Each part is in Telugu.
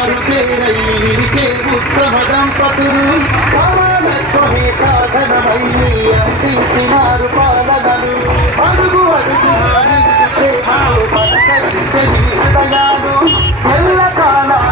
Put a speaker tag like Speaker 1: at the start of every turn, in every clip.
Speaker 1: మారు పేరై విరిచే ఉత్తమ దంపతులు. సమానత్వమే సాధనమై అందించినారు పాలనలు. అడుగు అడుగు ప్రేమలో పలకరించని ఎల్ల కాలం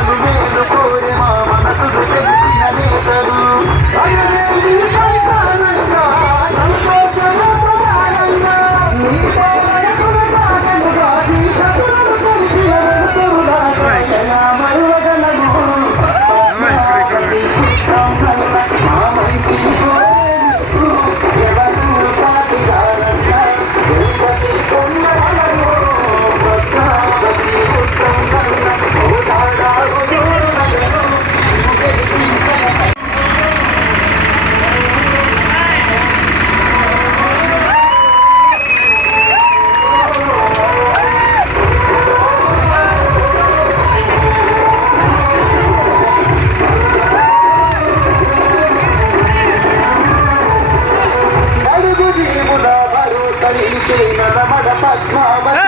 Speaker 1: అడుగు